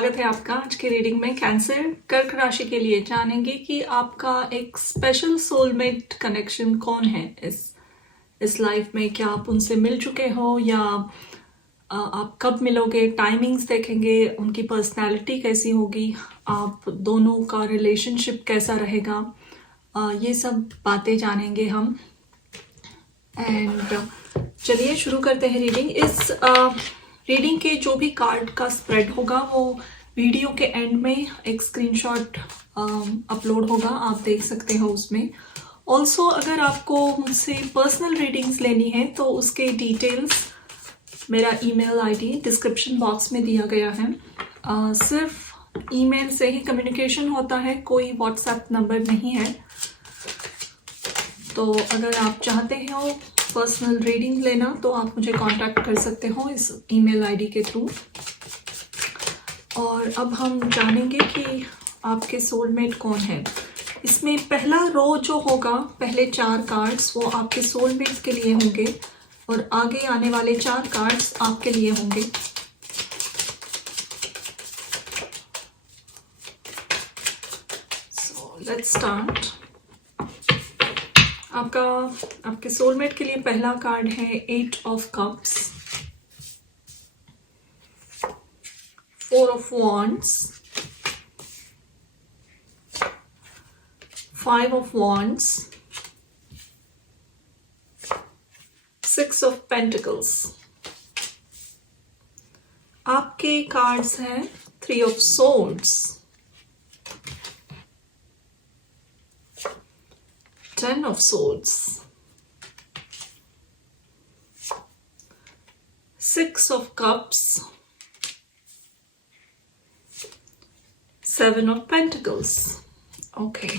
स्वागत है आपका आज की रीडिंग में। कैंसर कर्क राशि के लिए जानेंगे कि आपका एक स्पेशल सोलमेट कनेक्शन कौन है इस लाइफ में। क्या आप उनसे मिल चुके हो या आप कब मिलोगे, टाइमिंग्स देखेंगे, उनकी पर्सनालिटी कैसी होगी, आप दोनों का रिलेशनशिप कैसा रहेगा, ये सब बातें जानेंगे हम। एंड चलिए शुरू करते हैं रीडिंग। इस रीडिंग के जो भी कार्ड का स्प्रेड होगा वो वीडियो के एंड में एक स्क्रीनशॉट अपलोड होगा, आप देख सकते हो उसमें। ऑल्सो अगर आपको मुझसे पर्सनल रीडिंग्स लेनी है तो उसके डिटेल्स मेरा ईमेल आईडी डिस्क्रिप्शन बॉक्स में दिया गया है। सिर्फ ईमेल से ही कम्युनिकेशन होता है, कोई व्हाट्सएप नंबर नहीं है। तो अगर आप चाहते हो पर्सनल रीडिंग लेना तो आप मुझे कांटेक्ट कर सकते हो इस ईमेल आईडी के थ्रू। और अब हम जानेंगे कि आपके सोलमेट कौन है। इसमें पहला रो जो होगा, पहले 4 कार्ड्स वो आपके सोलमेट्स के लिए होंगे और आगे आने वाले 4 कार्ड्स आपके लिए होंगे। So let's start. आपके सोलमेट के लिए पहला कार्ड है 8 of cups, 4 of wands, 5 of wands, 6 of pentacles. आपके कार्ड्स हैं 3 of swords, 10 of swords, 6 of cups, 7 of pentacles. Okay.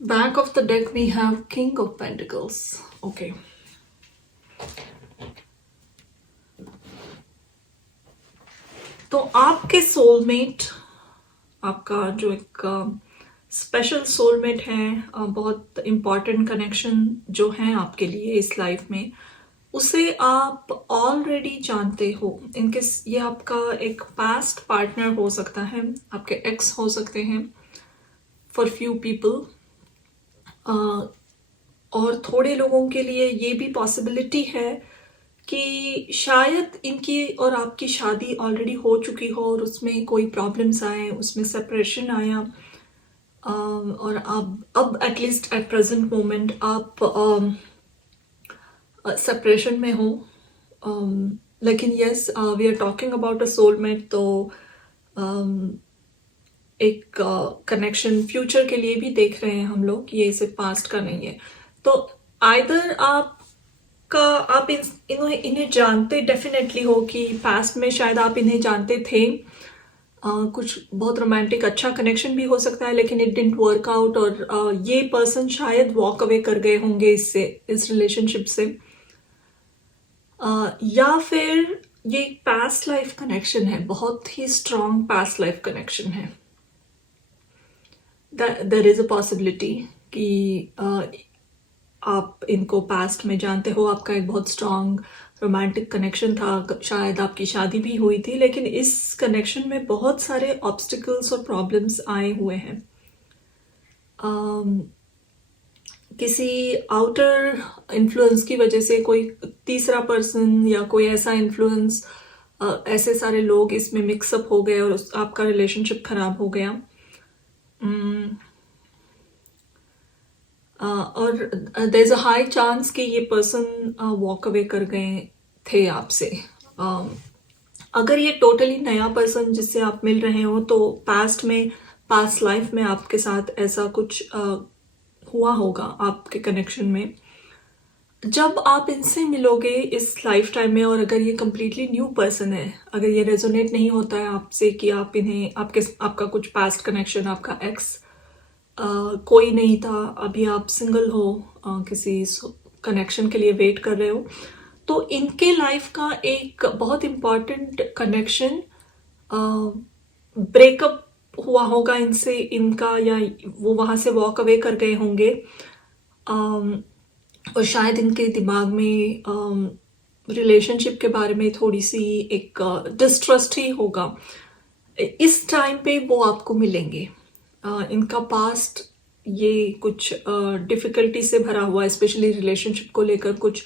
Back of the deck we have King of Pentacles. Okay. तो आपके soulmate, आपका जो एक स्पेशल सोलमेट है, बहुत important connection जो है आपके लिए इस लाइफ में, उसे आप ऑलरेडी जानते हो। इनके ये आपका एक पास्ट पार्टनर हो सकता है, आपके एक्स हो सकते हैं फॉर फ्यू पीपल, और थोड़े लोगों के लिए ये भी पॉसिबिलिटी है कि शायद इनकी और आपकी शादी ऑलरेडी हो चुकी हो और उसमें कोई प्रॉब्लम्स आए, उसमें सेपरेशन आया, और आप अब एटलीस्ट एट प्रेजेंट मोमेंट आप सेपरेशन में हो। लेकिन yes, we are talking about a soulmate, तो एक कनेक्शन फ्यूचर के लिए भी देख रहे हैं हम लोग, ये सिर्फ पास्ट का नहीं है। तो आइदर आप इन्हें जानते डेफिनेटली हो कि पास्ट में शायद आप इन्हें जानते थे, कुछ बहुत रोमांटिक अच्छा कनेक्शन भी हो सकता है, लेकिन इट डिडंट वर्क आउट और ये पर्सन शायद वॉक अवे कर गए होंगे इस रिलेशनशिप से, या फिर ये पास्ट लाइफ कनेक्शन है, बहुत ही स्ट्रॉन्ग पास्ट लाइफ कनेक्शन है। देयर इज अ पॉसिबिलिटी कि आप इनको पास्ट में जानते हो, आपका एक बहुत स्ट्रॉन्ग रोमांटिक कनेक्शन था, शायद आपकी शादी भी हुई थी, लेकिन इस कनेक्शन में बहुत सारे ऑब्स्टिकल्स और प्रॉब्लम्स आए हुए हैं। किसी आउटर इन्फ्लुएंस की वजह से, कोई तीसरा पर्सन या कोई ऐसा इन्फ्लुएंस, ऐसे सारे लोग इसमें मिक्सअप हो गए और आपका रिलेशनशिप खराब हो गया। और there is a high chance कि ये पर्सन वॉक अवे कर गए थे आपसे। अगर ये टोटली नया पर्सन जिससे आप मिल रहे हो तो पास्ट लाइफ में आपके साथ ऐसा कुछ हुआ होगा आपके कनेक्शन में। जब आप इनसे मिलोगे इस लाइफ टाइम में, और अगर ये कम्प्लीटली न्यू पर्सन है, अगर ये रेजोनेट नहीं होता है आपसे कि आप इन्हें आपका कुछ पास्ट कनेक्शन, आपका एक्स कोई नहीं था, अभी आप सिंगल हो, किसी कनेक्शन के लिए वेट कर रहे हो, तो इनके लाइफ का एक बहुत इम्पॉर्टेंट कनेक्शन ब्रेकअप हुआ होगा इनसे, इनका, या वो वहाँ से वॉक अवे कर गए होंगे। और शायद इनके दिमाग में रिलेशनशिप के बारे में थोड़ी सी एक डिस्ट्रस्ट ही होगा। इस टाइम पे वो आपको मिलेंगे। इनका पास्ट ये कुछ डिफ़िकल्टी से भरा हुआ है, स्पेशली रिलेशनशिप को लेकर कुछ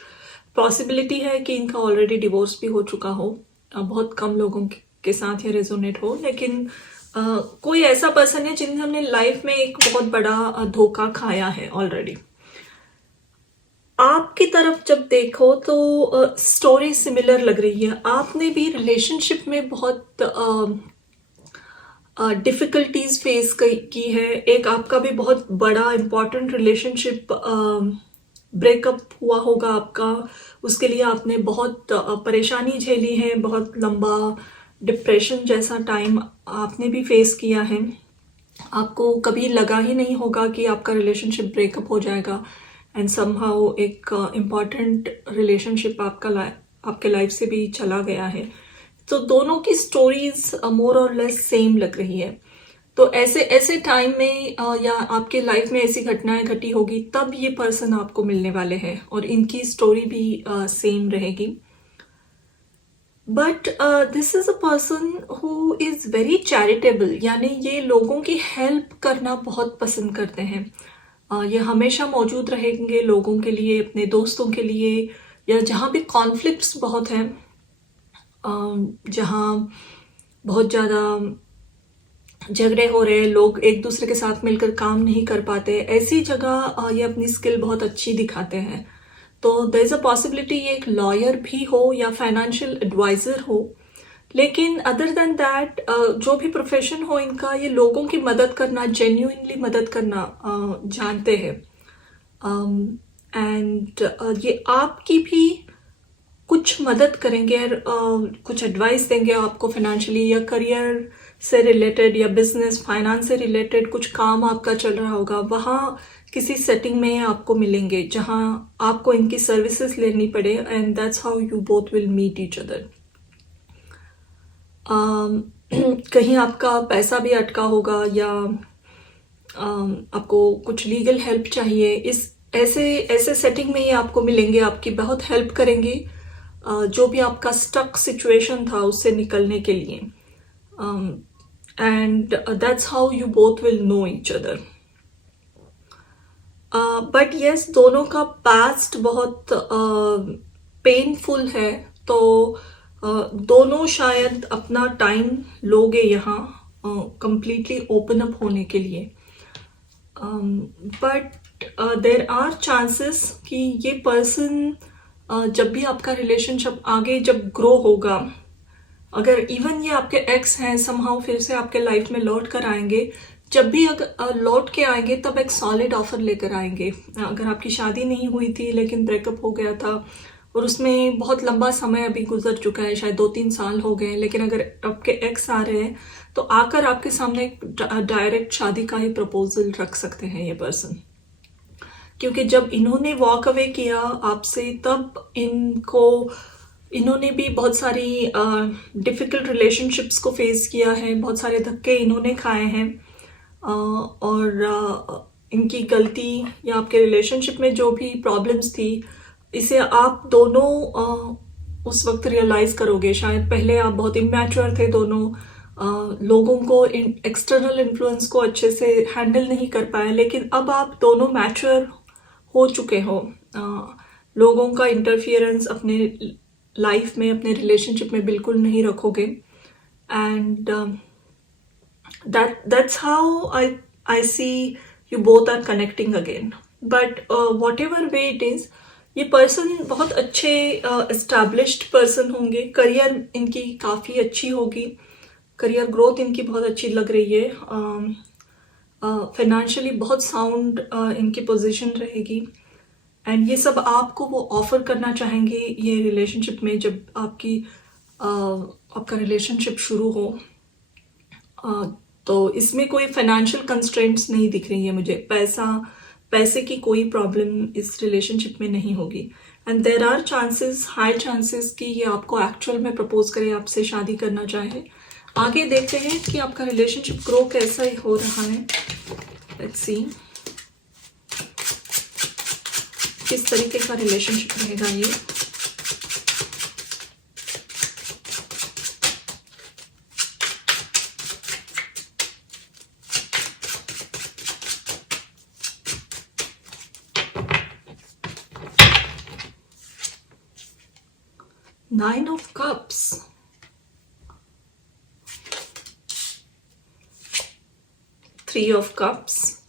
पॉसिबिलिटी है कि इनका ऑलरेडी डिवोर्स भी हो चुका हो। बहुत कम लोगों के साथ ये रेजोनेट हो, लेकिन कोई ऐसा पर्सन है जिन्होंने लाइफ में एक बहुत बड़ा धोखा खाया है ऑलरेडी। आपकी तरफ जब देखो तो स्टोरी सिमिलर लग रही है। आपने भी रिलेशनशिप में बहुत डिफ़िकल्टीज फेस की है। एक आपका भी बहुत बड़ा इम्पॉर्टेंट रिलेशनशिप ब्रेकअप हुआ होगा आपका, उसके लिए आपने बहुत परेशानी झेली है, बहुत लंबा डिप्रेशन जैसा टाइम आपने भी फेस किया है। आपको कभी लगा ही नहीं होगा कि आपका रिलेशनशिप ब्रेकअप हो जाएगा, एंड समहाउ एक इम्पॉर्टेंट रिलेशनशिप आपके लाइफ से भी चला गया है। तो दोनों की स्टोरीज मोर और लेस सेम लग रही है। तो ऐसे ऐसे टाइम में या आपके लाइफ में ऐसी घटनाएं घटी होगी, तब ये पर्सन आपको मिलने वाले हैं और इनकी स्टोरी भी सेम रहेगी। But this is a person who is very charitable, यानी ये लोगों की हेल्प करना बहुत पसंद करते हैं। ये हमेशा मौजूद रहेंगे लोगों के लिए, अपने दोस्तों के लिए, या जहाँ भी कॉन्फ्लिक्ट्स बहुत हैं, जहाँ बहुत ज़्यादा झगड़े हो रहे हैं, लोग एक दूसरे के साथ मिलकर काम नहीं कर पाते, ऐसी जगह ये अपनी स्किल बहुत अच्छी दिखाते हैं। तो देयर इज़ अ पॉसिबिलिटी ये एक लॉयर भी हो या फाइनेंशियल एडवाइज़र हो, लेकिन अदर देन दैट जो भी प्रोफेशन हो इनका, ये लोगों की मदद करना, जेन्युइनली मदद करना जानते हैं। एंड ये आपकी भी कुछ मदद करेंगे, कुछ एडवाइस देंगे आपको फाइनेंशियली या करियर से रिलेटेड या बिजनेस फाइनेंस से रिलेटेड कुछ काम आपका चल रहा होगा, वहाँ किसी सेटिंग में आपको मिलेंगे जहाँ आपको इनकी सर्विसेज लेनी पड़े, and that's how you both will meet each other. कहीं आपका पैसा भी अटका होगा या आपको कुछ लीगल हेल्प चाहिए, इस ऐसे सेटिंग में ये आपको मिलेंगे, आपकी बहुत हेल्प करेंगे जो भी आपका स्टक सिचुएशन था उससे निकलने के लिए। And that's how you both will know each other. But yes, दोनों का पास्ट बहुत पेनफुल है, तो दोनों शायद अपना टाइम लोगे यहाँ कंप्लीटली ओपन अप होने के लिए। बट देर आर चांसेस कि ये पर्सन जब भी आपका रिलेशनशिप आगे जब ग्रो होगा, अगर इवन ये आपके एक्स हैं, समहाउ फिर से आपके लाइफ में लौट कर आएंगे, जब भी अगर लौट के आएंगे तब एक सॉलिड ऑफर लेकर आएंगे। अगर आपकी शादी नहीं हुई थी लेकिन ब्रेकअप हो गया था और उसमें बहुत लंबा समय अभी गुजर चुका है, शायद 2-3 साल हो गए, लेकिन अगर आपके एक्स आ रहे हैं तो आकर आपके सामने एक डायरेक्ट शादी का ही प्रपोजल रख सकते हैं ये पर्सन। क्योंकि जब इन्होंने वॉक अवे किया आपसे, तब इन्होंने भी बहुत सारी डिफ़िकल्ट रिलेशनशिप्स को फेस किया है, बहुत सारे धक्के इन्होंने खाए हैं, और इनकी गलती या आपके रिलेशनशिप में जो भी प्रॉब्लम्स थी, इसे आप दोनों उस वक्त रियलाइज़ करोगे। शायद पहले आप बहुत इमैच्योर थे दोनों, लोगों को एक्सटर्नल इन्फ्लुएंस को अच्छे से हैंडल नहीं कर पाए, लेकिन अब आप दोनों मैच्योर हो चुके हो। लोगों का इंटरफियरेंस अपने लाइफ में, अपने रिलेशनशिप में बिल्कुल नहीं रखोगे, and that's how I see you both are connecting again. But whatever way it is, ये पर्सन बहुत अच्छे एस्टैब्लिश्ड पर्सन होंगे, करियर इनकी काफ़ी अच्छी होगी, करियर ग्रोथ इनकी बहुत अच्छी लग रही है, फाइनेंशियली बहुत साउंड इनकी पोजीशन रहेगी, एंड ये सब आपको वो ऑफर करना चाहेंगे ये रिलेशनशिप में, जब आपका रिलेशनशिप शुरू हो। तो इसमें कोई फाइनेंशियल कंस्ट्रेंट्स नहीं दिख रही है मुझे, पैसे की कोई प्रॉब्लम इस रिलेशनशिप में नहीं होगी, and there are chances, high chances कि ये आपको एक्चुअल में प्रपोज करे, आपसे शादी करना चाहे। आगे देखते हैं कि आपका रिलेशनशिप ग्रो कैसा हो रहा है। लेट्स सी किस तरीके का रिलेशनशिप रहेगा ये। Nine of Cups, Three of Cups,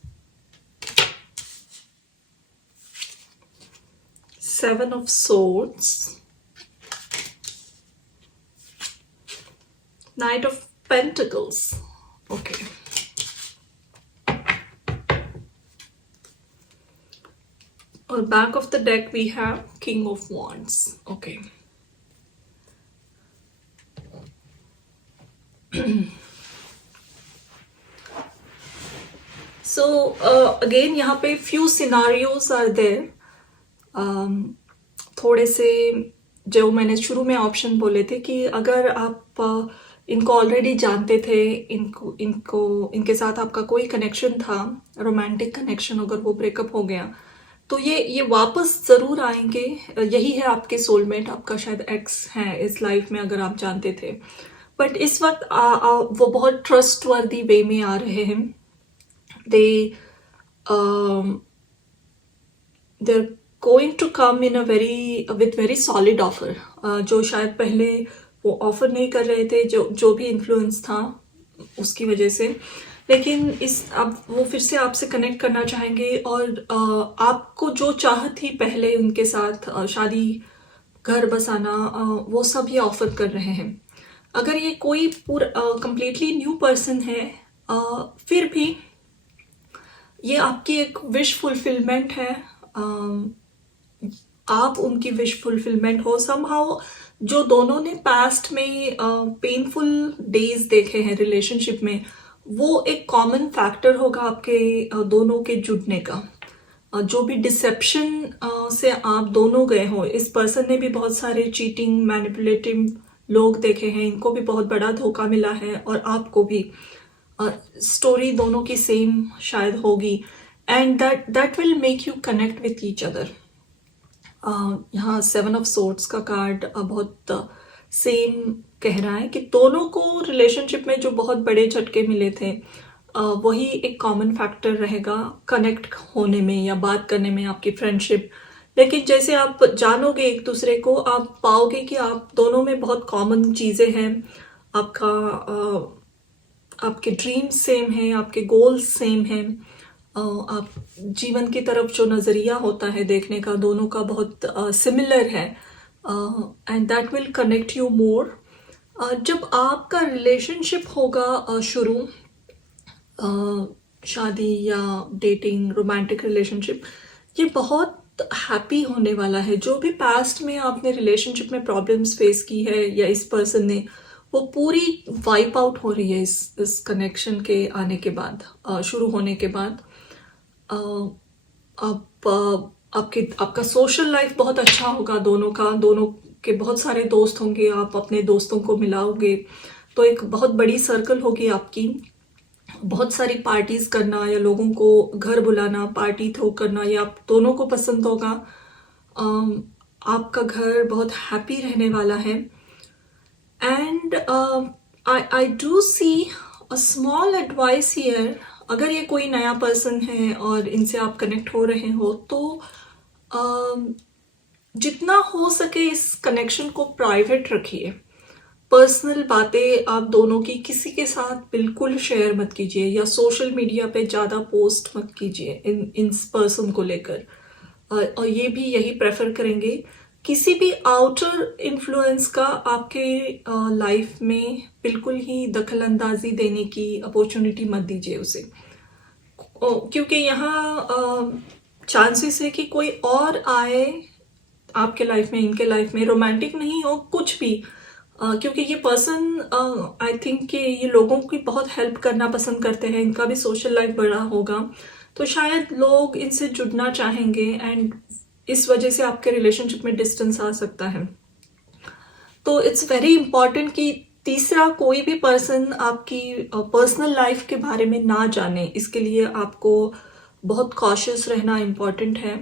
Seven of Swords, Knight of Pentacles. Okay. On the back of the deck we have King of Wands. Okay. So again यहाँ पे few scenarios are there. थोड़े से जो मैंने शुरू में option बोले थे कि अगर आप इनको ऑलरेडी जानते थे, इनके साथ आपका कोई कनेक्शन था, रोमांटिक कनेक्शन, अगर वो ब्रेकअप हो गया तो ये वापस ज़रूर आएंगे. यही है आपके सोलमेट, आपका शायद एक्स है इस लाइफ में अगर आप जानते थे. बट इस वक्त वो बहुत ट्रस्टवर्दी वे में आ रहे हैं. they're going to come in a with very solid offer. जो शायद पहले वो ऑफर नहीं कर रहे थे, जो भी इन्फ्लुएंस था उसकी वजह से, लेकिन अब वो फिर से आपसे कनेक्ट करना चाहेंगे और आपको जो चाह थी पहले उनके साथ, शादी, घर बसाना, वो सब ये ऑफर कर रहे हैं. अगर ये कोई पूरा कंप्लीटली न्यू पर्सन है, फिर भी ये आपकी एक विश फुलफिलमेंट है. आप उनकी विश फुलफिलमेंट हो समहाउ. जो दोनों ने पास्ट में पेनफुल डेज देखे हैं रिलेशनशिप में, वो एक कॉमन फैक्टर होगा आपके दोनों के जुड़ने का. जो भी डिसेप्शन से आप दोनों गए हो, इस पर्सन ने भी बहुत सारे चीटिंग, मैनिपुलेटिव लोग देखे हैं, इनको भी बहुत बड़ा धोखा मिला है और आपको भी. स्टोरी दोनों की सेम शायद होगी, and that will make you connect with each other. यहाँ 7 ऑफ सोर्ड्स का कार्ड बहुत सेम कह रहा है कि दोनों को रिलेशनशिप में जो बहुत बड़े झटके मिले थे, वही एक कॉमन फैक्टर रहेगा कनेक्ट होने में या बात करने में, आपकी फ्रेंडशिप. लेकिन जैसे आप जानोगे एक दूसरे को, आप पाओगे कि आप दोनों में बहुत कॉमन चीज़ें हैं. आपके ड्रीम्स सेम हैं, आपके गोल्स सेम हैं, आप जीवन की तरफ जो नज़रिया होता है देखने का, दोनों का बहुत सिमिलर है. And that will connect you more. जब आपका रिलेशनशिप होगा शुरू, शादी या डेटिंग, रोमांटिक रिलेशनशिप, ये बहुत हैप्पी होने वाला है. जो भी पास्ट में आपने रिलेशनशिप में प्रॉब्लम्स फेस की है या इस पर्सन ने, वो पूरी वाइप आउट हो रही है इस कनेक्शन के आने के बाद, शुरू होने के बाद. आपका सोशल लाइफ बहुत अच्छा होगा दोनों का, दोनों के बहुत सारे दोस्त होंगे, आप अपने दोस्तों को मिलाओगे तो एक बहुत बड़ी सर्कल होगी आपकी. बहुत सारी पार्टीज करना या लोगों को घर बुलाना, पार्टी थ्रो करना, ये आप दोनों को पसंद होगा. आपका घर बहुत हैप्पी रहने वाला है. And I do see a small advice here. अगर ये कोई नया पर्सन है और इनसे आप कनेक्ट हो रहे हो तो जितना हो सके इस कनेक्शन को प्राइवेट रखिए. पर्सनल बातें आप दोनों की किसी के साथ बिल्कुल शेयर मत कीजिए या सोशल मीडिया पे ज़्यादा पोस्ट मत कीजिए इन पर्सन को लेकर. और ये भी यही प्रेफर करेंगे, किसी भी आउटर इन्फ्लुएंस का आपके लाइफ में बिल्कुल ही दखल अंदाजी देने की अपॉर्चुनिटी मत दीजिए उसे. क्योंकि यहाँ चांसेस है कि कोई और आए आपके लाइफ में, इनके लाइफ में, रोमांटिक नहीं हो, कुछ भी. क्योंकि ये पर्सन आई थिंक कि ये लोगों की बहुत हेल्प करना पसंद करते हैं, इनका भी सोशल लाइफ बड़ा होगा, तो शायद लोग इनसे जुड़ना चाहेंगे एंड इस वजह से आपके रिलेशनशिप में डिस्टेंस आ सकता है. तो इट्स वेरी इंपॉर्टेंट कि तीसरा कोई भी पर्सन आपकी पर्सनल लाइफ के बारे में ना जाने. इसके लिए आपको बहुत कॉशियस रहना इम्पॉर्टेंट है.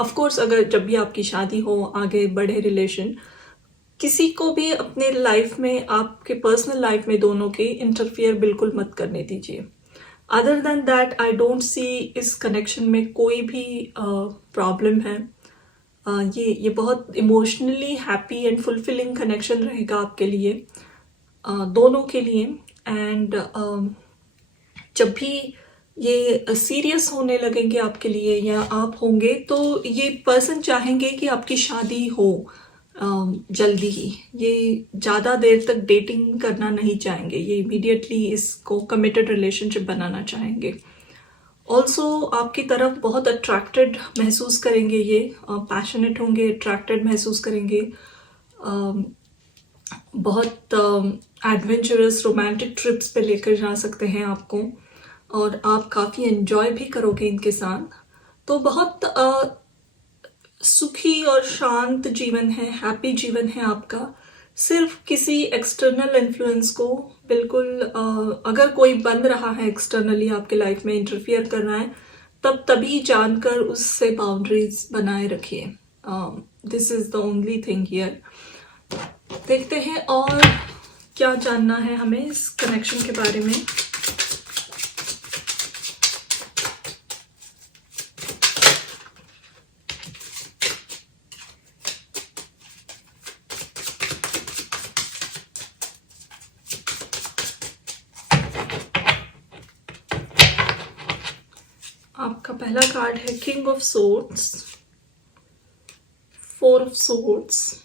ऑफ कोर्स अगर जब भी आपकी शादी हो, आगे बढ़े रिलेशन, किसी को भी अपने लाइफ में, आपके पर्सनल लाइफ में दोनों की इंटरफियर बिल्कुल मत करने दीजिए. Other than that I don't see इस कनेक्शन में कोई भी प्रॉब्लम है. ये बहुत emotionally happy and fulfilling connection रहेगा आपके लिए, दोनों के लिए। एंड जब भी ये सीरियस होने लगेंगे आपके लिए या आप होंगे, तो ये पर्सन चाहेंगे कि आपकी शादी हो जल्दी ही। ये ज़्यादा देर तक डेटिंग करना नहीं चाहेंगे, ये इमीडिएटली इसको कमिटेड रिलेशनशिप बनाना चाहेंगे। ऑल्सो आपकी तरफ बहुत अट्रैक्टेड महसूस करेंगे, ये पैशनेट होंगे, अट्रैक्टेड महसूस करेंगे, बहुत एडवेंचरस रोमांटिक ट्रिप्स पे लेकर जा सकते हैं आपको, और आप काफ़ी एंजॉय भी करोगे इनके साथ। तो बहुत सुखी और शांत जीवन है, हैप्पी जीवन है आपका। सिर्फ किसी एक्सटर्नल इन्फ्लुएंस को बिल्कुल अगर कोई बन रहा है एक्सटर्नली आपके लाइफ में इंटरफियर कर रहा है, तभी जानकर उससे बाउंड्रीज बनाए रखिए। This is the only thing here. देखते हैं और क्या जानना है हमें इस कनेक्शन के बारे में। आपका पहला कार्ड है king of swords, four of swords,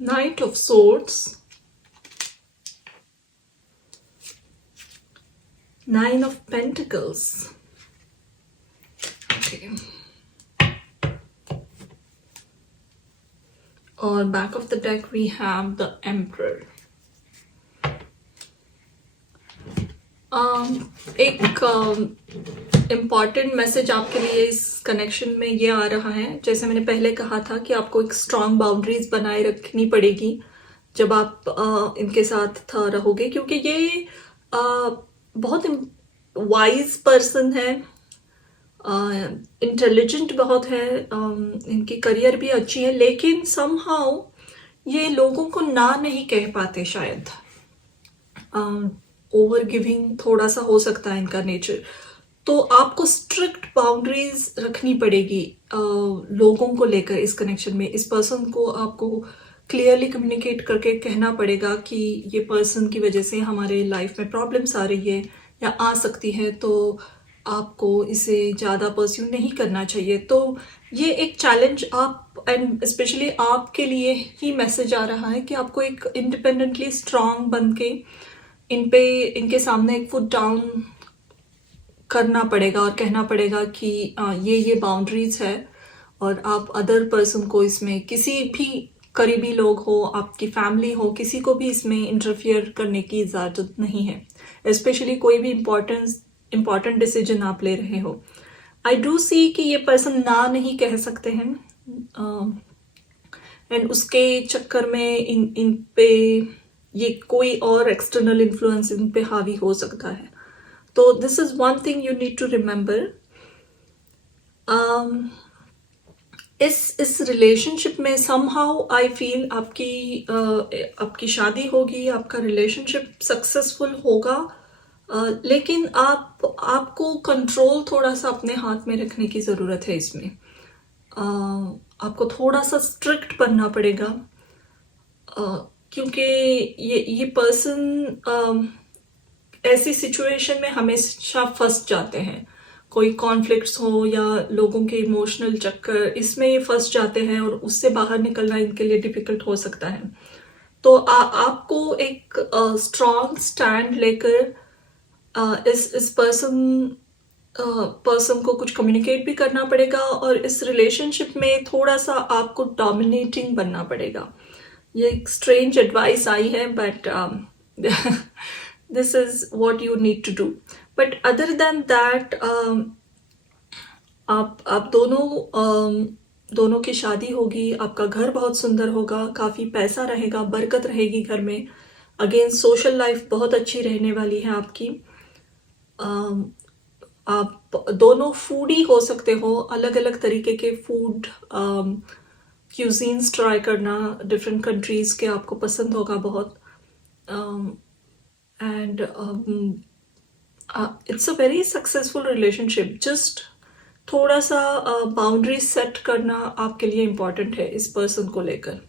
knight of swords, nine of pentacles. Okay, और back of the deck we have the emperor. एक इम्पॉर्टेंट मैसेज आपके लिए इस कनेक्शन में ये आ रहा है, जैसे मैंने पहले कहा था कि आपको एक स्ट्रांग बाउंड्रीज बनाए रखनी पड़ेगी जब आप इनके साथ रहोगे, क्योंकि ये बहुत वाइज पर्सन है, इंटेलिजेंट बहुत है, इनकी करियर भी अच्छी है, लेकिन समहाउ ये लोगों को ना नहीं कह पाते शायद। ओवर गिविंग थोड़ा सा हो सकता है इनका नेचर। तो आपको स्ट्रिक्ट बाउंड्रीज रखनी पड़ेगी लोगों को लेकर इस कनेक्शन में। इस पर्सन को आपको क्लियरली कम्युनिकेट करके कहना पड़ेगा कि ये पर्सन की वजह से हमारे लाइफ में प्रॉब्लम्स आ रही है या आ सकती है, तो आपको इसे ज़्यादा परस्यू नहीं करना चाहिए। तो ये एक चैलेंज आप एंड स्पेशली आपके लिए ही मैसेज आ रहा है कि आपको एक इंडिपेंडेंटली स्ट्रांग बन के इनके सामने एक फुट डाउन करना पड़ेगा और कहना पड़ेगा कि ये बाउंड्रीज है, और आप अदर पर्सन को इसमें, किसी भी करीबी लोग हो, आपकी फैमिली हो, किसी को भी इसमें इंटरफियर करने की इजाज़त नहीं है, स्पेशली कोई भी इम्पॉर्टेंट डिसीजन आप ले रहे हो। आई डू सी कि ये पर्सन ना नहीं कह सकते हैं, एंड उसके चक्कर में इन पे ये कोई और एक्सटर्नल इन्फ्लुएंस इन पे हावी हो सकता है। तो this is one thing you need to remember. इस रिलेशनशिप में समहाउ आई फील आपकी शादी होगी, आपका रिलेशनशिप सक्सेसफुल होगा, लेकिन आपको कंट्रोल थोड़ा सा अपने हाथ में रखने की ज़रूरत है इसमें। आपको थोड़ा सा स्ट्रिक्ट बनना पड़ेगा, क्योंकि ये पर्सन ऐसी सिचुएशन में हमेशा फंस जाते हैं। कोई कॉन्फ्लिक्ट्स हो या लोगों के इमोशनल चक्कर, इसमें ये फंस जाते हैं और उससे बाहर निकलना इनके लिए डिफिकल्ट हो सकता है। तो आपको एक स्ट्रॉन्ग स्टैंड लेकर इस पर्सन को कुछ कम्युनिकेट भी करना पड़ेगा, और इस रिलेशनशिप में थोड़ा सा आपको डोमिनेटिंग बनना पड़ेगा। ये एक स्ट्रेंज एडवाइस आई है, but this is what you need to do. But other than that, आप दोनों की शादी होगी, आपका घर बहुत सुंदर होगा, काफ़ी पैसा रहेगा, बरकत रहेगी घर में। अगेन सोशल लाइफ बहुत अच्छी रहने वाली है आपकी। आप दोनों फूडी हो सकते हो, अलग अलग तरीके के फूड क्यूजीन्स ट्राई करना, डिफरेंट कंट्रीज़ के आपको पसंद होगा बहुत। And it's a very successful relationship. Just थोड़ा सा बाउंड्री सेट करना आपके लिए इम्पॉर्टेंट है इस पर्सन को लेकर।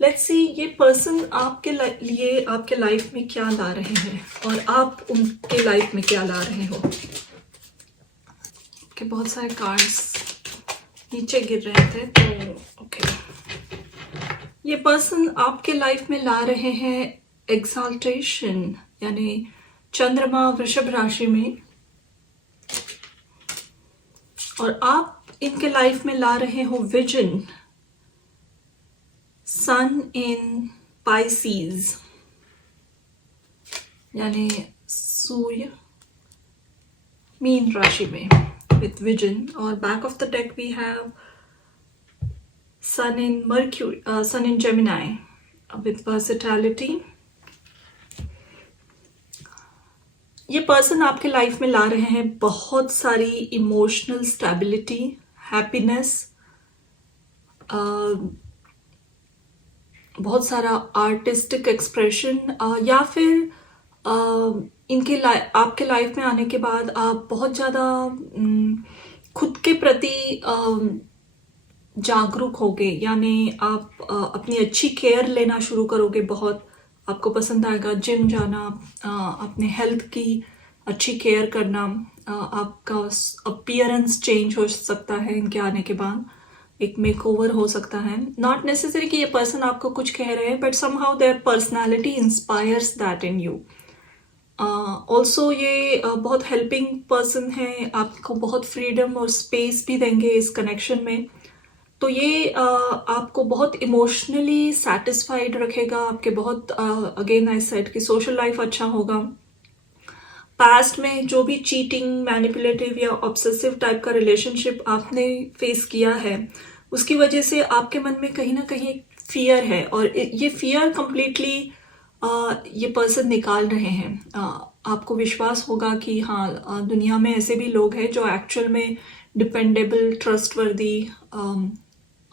लेट्स सी ये पर्सन आपके लिए आपके लाइफ में क्या ला रहे हैं और आप उनके लाइफ में क्या ला रहे हो। कि बहुत सारे कार्ड्स नीचे गिर रहे थे तो ओके। ये पर्सन आपके लाइफ में ला रहे हैं एक्साल्टेशन, यानी चंद्रमा वृषभ राशि में, और आप इनके लाइफ में ला रहे हो विजन, सन इन पाइसीज, यानी सूर्य मीन राशि में with vision। और back of the deck we have sun in Mercury, sun in Gemini with versatility। ये पर्सन आपके लाइफ में ला रहे हैं बहुत सारी इमोशनल स्टेबिलिटी, हैप्पीनेस, बहुत सारा आर्टिस्टिक एक्सप्रेशन, या फिर आपके लाइफ में आने के बाद आप बहुत ज़्यादा खुद के प्रति जागरूक होगे, यानी आप अपनी अच्छी केयर लेना शुरू करोगे। बहुत आपको पसंद आएगा जिम जाना, अपने हेल्थ की अच्छी केयर करना, आपका अपीयरेंस चेंज हो सकता है इनके आने के बाद, एक मेकओवर हो सकता है। नॉट नेसेसरी कि ये पर्सन आपको कुछ कह रहे हैं, but somehow their personality inspires that in you. Also ये बहुत हेल्पिंग पर्सन है, आपको बहुत फ्रीडम और स्पेस भी देंगे इस कनेक्शन में। तो ये आपको बहुत इमोशनली सेटिस्फाइड रखेगा, आपके बहुत अगेन आई सेड कि सोशल लाइफ अच्छा होगा। पास्ट में जो भी चीटिंग, मैनिपुलेटिव या ऑब्सेसिव टाइप का रिलेशनशिप आपने फेस किया है, उसकी वजह से आपके मन में कहीं ना कहीं एक फियर है, और ये फियर कंप्लीटली ये पर्सन निकाल रहे हैं। आपको विश्वास होगा कि हाँ, दुनिया में ऐसे भी लोग हैं जो एक्चुअल में डिपेंडेबल, ट्रस्टवर्दी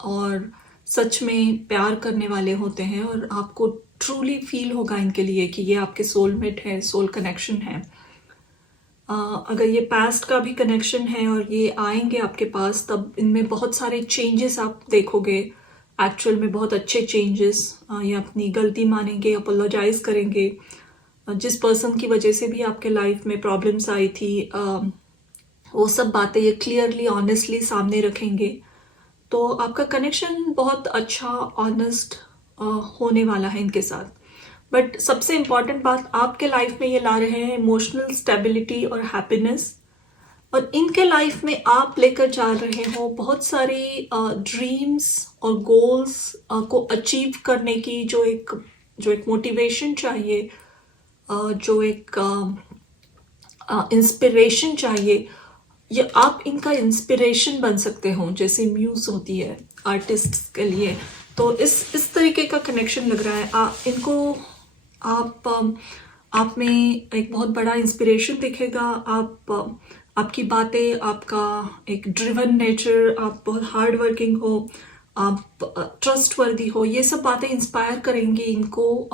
और सच में प्यार करने वाले होते हैं, और आपको ट्रूली फील होगा इनके लिए कि ये आपके सोलमेट है, सोल कनेक्शन है। अगर ये पास्ट का भी कनेक्शन है और ये आएंगे आपके पास, तब इनमें बहुत सारे चेंजेस आप देखोगे, एक्चुअल में बहुत अच्छे चेंजेस। ये अपनी गलती मानेंगे, अपोलोजाइज करेंगे। जिस पर्सन की वजह से भी आपके लाइफ में प्रॉब्लम्स आई थी, वो सब बातें ये क्लियरली, ऑनेस्टली सामने रखेंगे। तो आपका कनेक्शन बहुत अच्छा, ऑनेस्ट होने वाला है इनके साथ। बट सबसे इम्पॉर्टेंट बात, आपके लाइफ में ये ला रहे हैं इमोशनल स्टेबिलिटी और हैप्पीनेस, और इनके लाइफ में आप लेकर जा रहे हो बहुत सारी ड्रीम्स और गोल्स को अचीव करने की जो एक मोटिवेशन चाहिए, जो एक इंस्पिरेशन चाहिए। ये आप इनका इंस्पिरेशन बन सकते हो, जैसे म्यूज होती है आर्टिस्ट्स के लिए। तो इस तरीके का कनेक्शन लग रहा है। आप में एक बहुत बड़ा इंस्पिरेशन दिखेगा। आपकी बातें, आपका एक ड्रिवन नेचर, आप बहुत हार्ड वर्किंग हो, आप ट्रस्टवर्दी हो, ये सब बातें इंस्पायर करेंगी इनको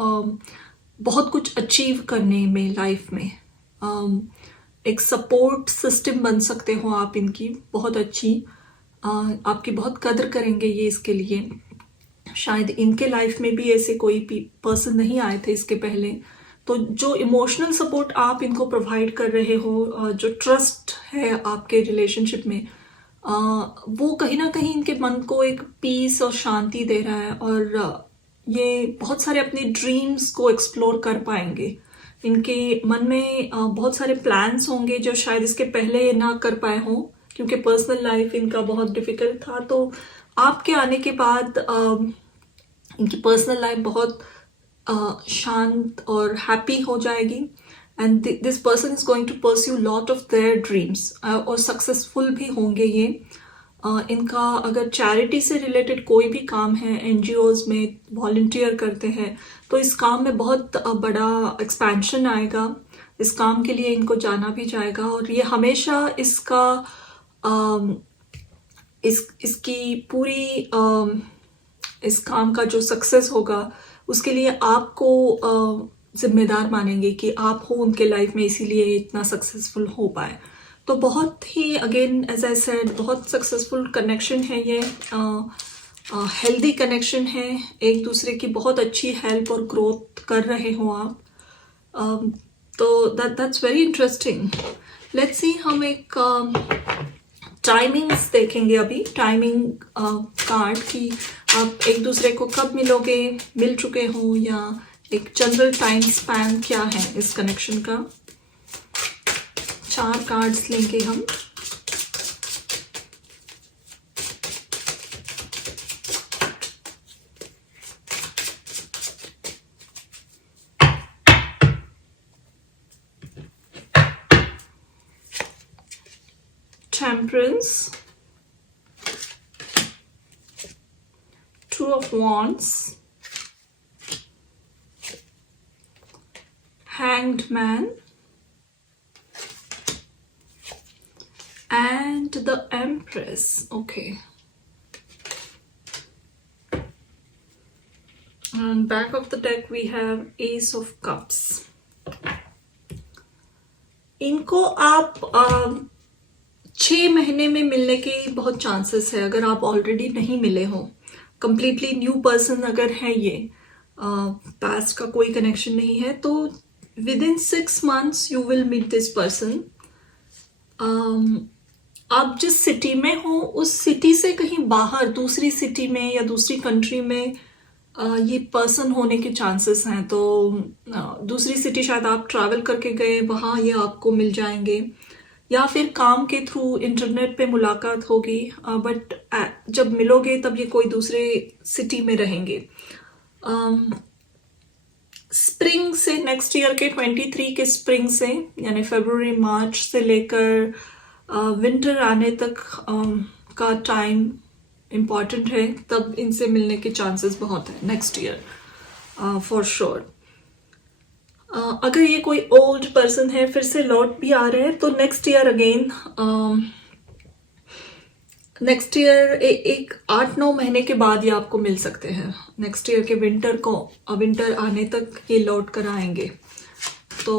बहुत कुछ अचीव करने में लाइफ में। एक सपोर्ट सिस्टम बन सकते हो आप इनकी बहुत अच्छी, आपकी बहुत कदर करेंगे ये इसके लिए। शायद इनके लाइफ में भी ऐसे कोई पर्सन नहीं आए थे इसके पहले। तो जो इमोशनल सपोर्ट आप इनको प्रोवाइड कर रहे हो, जो ट्रस्ट है आपके रिलेशनशिप में, वो कहीं ना कहीं इनके मन को एक पीस और शांति दे रहा है, और ये बहुत सारे अपने ड्रीम्स को एक्सप्लोर कर पाएंगे। इनके मन में बहुत सारे प्लान्स होंगे जो शायद इसके पहले ना कर पाए हों, क्योंकि पर्सनल लाइफ इनका बहुत डिफिकल्ट था। तो आपके आने के बाद इनकी पर्सनल लाइफ बहुत शांत और हैप्पी हो जाएगी, and this person is going to pursue lot of their dreams, और सक्सेसफुल भी होंगे ये। इनका अगर चैरिटी से रिलेटेड कोई भी काम है, एनजीओज में वॉलंटियर करते हैं, तो इस काम में बहुत बड़ा एक्सपेंशन आएगा। इस काम के लिए इनको जाना भी जाएगा, और ये हमेशा इसकी पूरी इस काम का जो सक्सेस होगा उसके लिए आपको जिम्मेदार मानेंगे कि आप हो उनके लाइफ में, इसीलिए इतना सक्सेसफुल हो पाए। तो बहुत ही अगेन एज आई सेड बहुत सक्सेसफुल कनेक्शन है ये, हेल्दी कनेक्शन है, एक दूसरे की बहुत अच्छी हेल्प और ग्रोथ कर रहे हो आप। तो that's very interesting. Let's see, हम एक टाइमिंग्स देखेंगे अभी, टाइमिंग कार्ड की आप एक दूसरे को कब मिलोगे, मिल चुके हो, या एक जनरल टाइम स्पैन क्या है इस कनेक्शन का। 4 कार्ड्स लेंगे हम। Temperance, 2 of Wands, Hanged Man, and the Empress. Okay. And back of the deck we have Ace of Cups. इनको आप 6 महीने में मिलने के बहुत चांसेस है, अगर आप ऑलरेडी नहीं मिले हो। कंप्लीटली न्यू पर्सन अगर है ये, पास्ट का कोई कनेक्शन नहीं है, तो within 6 months you will meet this person. आप जिस सिटी में हो उस सिटी से कहीं बाहर दूसरी सिटी में या दूसरी कंट्री में ये पर्सन होने के चांसेस हैं। तो दूसरी सिटी शायद आप ट्रैवल करके गए, वहाँ ये आपको मिल जाएंगे, या फिर काम के थ्रू इंटरनेट पे मुलाकात होगी, बट जब मिलोगे तब ये कोई दूसरे सिटी में रहेंगे। स्प्रिंग से, नेक्स्ट ईयर के 23 के स्प्रिंग से, यानी फरवरी मार्च से लेकर विंटर आने तक का टाइम इम्पॉर्टेंट है, तब इनसे मिलने के चांसेस बहुत है नेक्स्ट ईयर फॉर श्योर। अगर ये कोई ओल्ड पर्सन है, फिर से लौट भी आ रहे हैं, तो next year again, next year एक 8-9 महीने के बाद ये आपको मिल सकते हैं। नेक्स्ट ईयर के विंटर आने तक ये लौट कर आएंगे। तो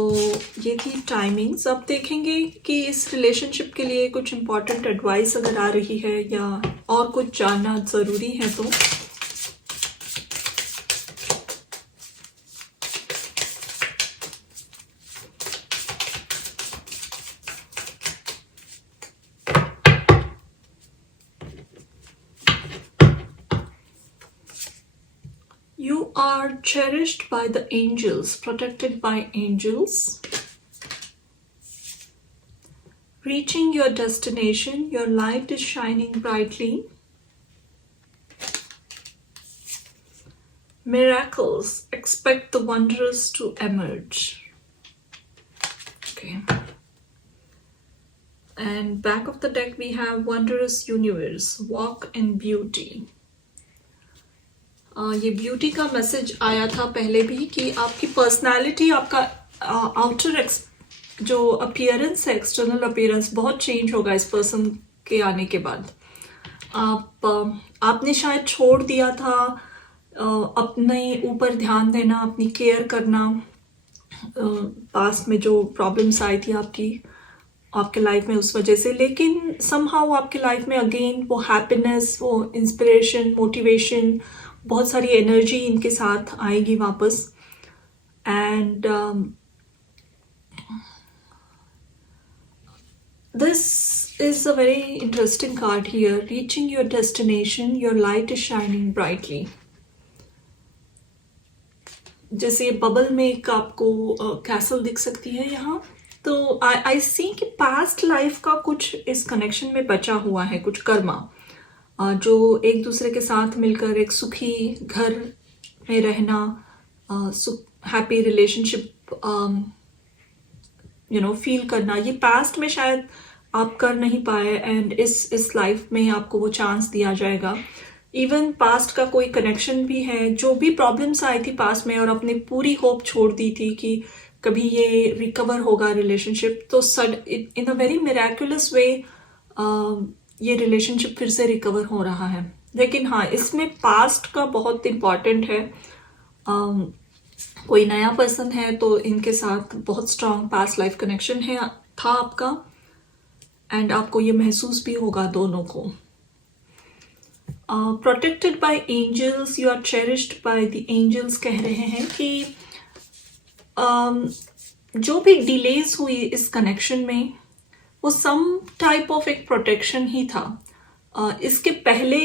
ये थी टाइमिंग्स। अब देखेंगे कि इस रिलेशनशिप के लिए कुछ इम्पोर्टेंट एडवाइस अगर आ रही है या और कुछ जानना ज़रूरी है तो। You are cherished by the angels, protected by angels. Reaching your destination, your light is shining brightly. Miracles, expect the wondrous to emerge. Okay. And back of the deck we have Wondrous Universe, walk in beauty. ये beauty का message आया था पहले भी कि आपकी personality, आपका outer जो अपीयरेंस है, एक्सटर्नल अपीयरेंस बहुत चेंज होगा इस पर्सन के आने के बाद। आपने शायद छोड़ दिया था अपने ऊपर ध्यान देना, अपनी केयर करना, पास्ट में जो प्रॉब्लम्स आई थी आपके लाइफ में उस वजह से, लेकिन समहाउ आपके लाइफ में अगेन वो हैप्पीनेस, वो इंस्पिरेशन, मोटिवेशन, बहुत सारी एनर्जी इनके साथ आएगी वापस। And this is a very interesting card here, reaching your destination, your light is shining brightly. जैसे बबल में एक आपको कैसल दिख सकती है यहाँ, तो आई सी कि पास्ट लाइफ का कुछ इस कनेक्शन में बचा हुआ है, कुछ कर्मा, जो एक दूसरे के साथ मिलकर एक सुखी घर में रहना, हैप्पी रिलेशनशिप फील करना, ये पास्ट में शायद आप कर नहीं पाए, एंड इस लाइफ में आपको वो चांस दिया जाएगा। इवन पास्ट का कोई कनेक्शन भी है, जो भी प्रॉब्लम्स आई थी पास्ट में और अपनी पूरी होप छोड़ दी थी कि कभी ये रिकवर होगा रिलेशनशिप, तो इन अ वेरी मिराकुलस वे ये रिलेशनशिप फिर से रिकवर हो रहा है। लेकिन हाँ, इसमें पास्ट का बहुत इम्पॉर्टेंट है। कोई नया पर्सन है तो इनके साथ बहुत स्ट्रांग पास्ट लाइफ कनेक्शन था आपका। एंड आपको ये महसूस भी होगा दोनों को। Protected by angels, you are cherished by the angels कह रहे हैं कि जो भी डिलेज हुई इस कनेक्शन में वो सम टाइप ऑफ एक प्रोटेक्शन ही था। इसके पहले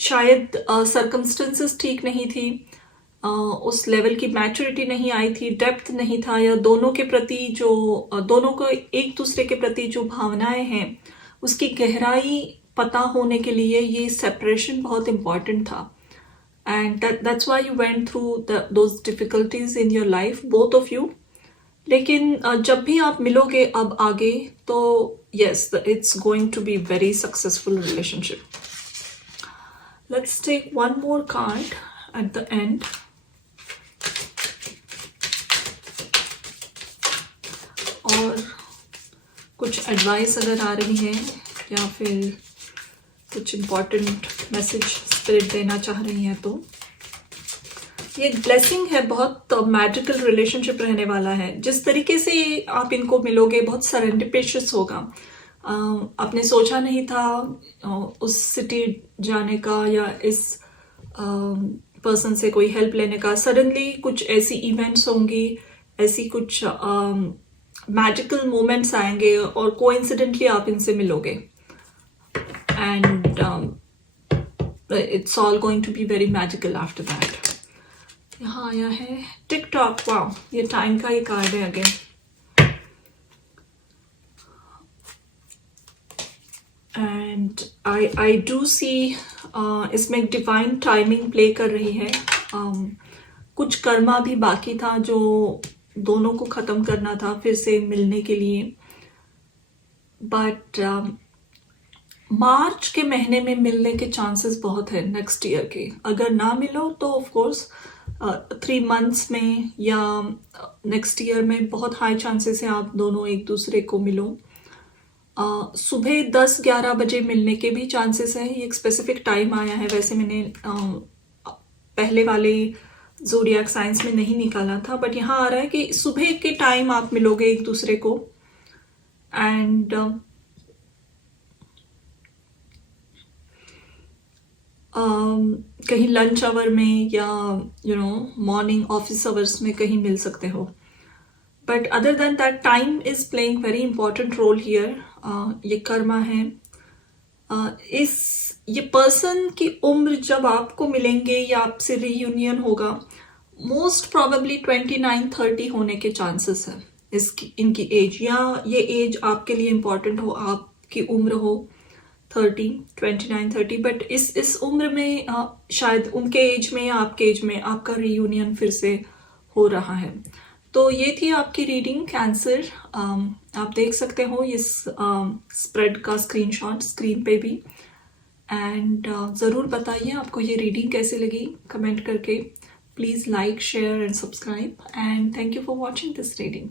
शायद सर्कमस्टेंसेस ठीक नहीं थी, उस लेवल की मैच्योरिटी नहीं आई थी, डेप्थ नहीं था, या दोनों के प्रति जो दोनों को एक दूसरे के प्रति जो भावनाएं हैं उसकी गहराई पता होने के लिए ये सेपरेशन बहुत इम्पॉर्टेंट था। And that's why you went through those difficulties in your life, both of you. लेकिन जब भी आप मिलोगे अब आगे तो yes, it's going to be very successful relationship. Let's take one more card at the end. और कुछ एडवाइस अगर आ रही है या फिर कुछ इम्पोर्टेंट मैसेज स्पिरिट देना चाह रही हैं तो ये एक ब्लेसिंग है, बहुत मैजिकल रिलेशनशिप रहने वाला है। जिस तरीके से आप इनको मिलोगे बहुत सरेंडिपिशियस होगा। आपने सोचा नहीं था उस सिटी जाने का या इस पर्सन से कोई हेल्प लेने का। सडनली कुछ ऐसी इवेंट्स होंगी, ऐसी कुछ मैजिकल मोमेंट्स आएंगे और कोइंसिडेंटली आप इनसे मिलोगे and it's all going to be very magical after that. यहाँ आया है टिकटॉक, वाओ, ये टाइम का ही कार्ड है again. And I do see इसमें डिवाइन टाइमिंग प्ले कर रही है। कुछ कर्मा भी बाकी था जो दोनों को ख़त्म करना था फिर से मिलने के लिए, बट मार्च के महीने में मिलने के चांसेस बहुत है नेक्स्ट ईयर के। अगर ना मिलो तो ऑफ कोर्स 3 months में या नेक्स्ट ईयर में बहुत हाई चांसेस हैं आप दोनों एक दूसरे को मिलो। सुबह 10-11 बजे मिलने के भी चांसेस हैं। ये एक स्पेसिफिक टाइम आया है, वैसे मैंने पहले वाले ज़ोडिएक साइंस में नहीं निकाला था, बट यहाँ आ रहा है कि सुबह के टाइम आप मिलोगे एक दूसरे को। एंड कहीं लंच आवर में या मॉर्निंग ऑफिस आवर्स में कहीं मिल सकते हो। But other than that time is playing very important role here. ये कर्मा है। ये पर्सन की उम्र जब आपको मिलेंगे या आपसे रीयूनियन होगा मोस्ट प्रोबेबली 29-30 होने के चांसेस है इनकी एज, या ये एज आपके लिए इम्पॉर्टेंट हो, आपकी उम्र हो 29-30। बट इस उम्र में शायद उनके एज में या आपके एज में आपका रीयूनियन फिर से हो रहा है। तो ये थी आपकी रीडिंग कैंसर। आप देख सकते हो इस स्प्रेड का स्क्रीनशॉट स्क्रीन पे भी। एंड ज़रूर बताइए आपको ये रीडिंग कैसे लगी कमेंट करके। Please like, share and subscribe, and thank you for watching this reading.